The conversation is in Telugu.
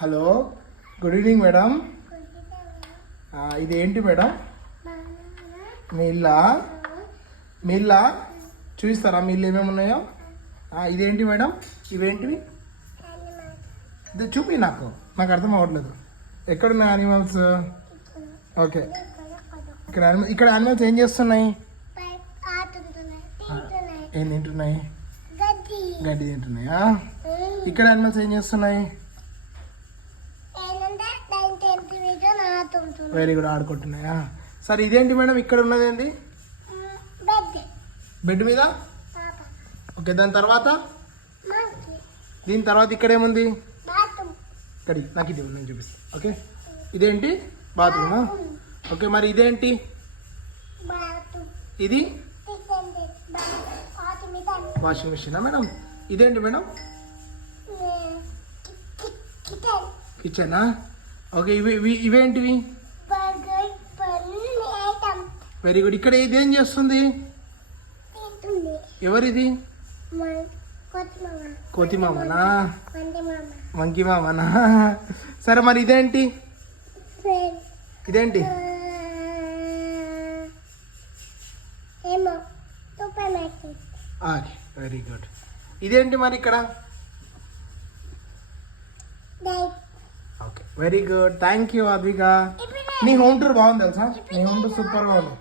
Hello, good evening madam. ఇదేంటి మేడం? మీ ఇల్లా? మీ ఇల్లా? చూపిస్తారా మీ ఇల్లు ఏమేమి ఉన్నాయో? ఇదేంటి మేడం? ఇవేంటివి? ఇది చూపి, నాకు అర్థం అవ్వట్లేదు. ఎక్కడున్నాయి యానిమల్స్? ఓకే, ఇక్కడ యానిమల్స్ ఏం చేస్తున్నాయి? ఏం తింటున్నాయి? గడ్డి తింటున్నాయా? ఇక్కడ యానిమల్స్ ఏం చేస్తున్నాయి? వెరీ గుడ్, ఆడుకుంటున్నాయా? సరే, ఇదేంటి మేడం ఇక్కడ ఉన్నది? ఏంటి? బెడ్ మీద. ఓకే, దీని తర్వాత ఇక్కడ ఏముంది? ఇక్కడ నాకు ఇది నేను చూపిస్తాను. ఓకే, ఇదేంటి? బాత్రూమా? ఓకే, మరి ఇదేంటి? ఇది వాషింగ్ మిషనా మేడం? ఇదేంటి మేడం? కిచెనా? ఓకే, ఇవేంటివి? Very good. ఇక్కడ ఇదేం చేస్తుంది? ఎవరిది? కోతి మామనా? మంకీ మామనా? సరే, మరి ఇదేంటి? ఇదేంటి? Very good. ఇదేంటి మరి ఇక్కడ? Okay, very good. Thank you Advika. నీ హోమ్ టూర్ బాగుంది తెలుసా? నీ హోమ్ టూర్ సూపర్గా ఉంది.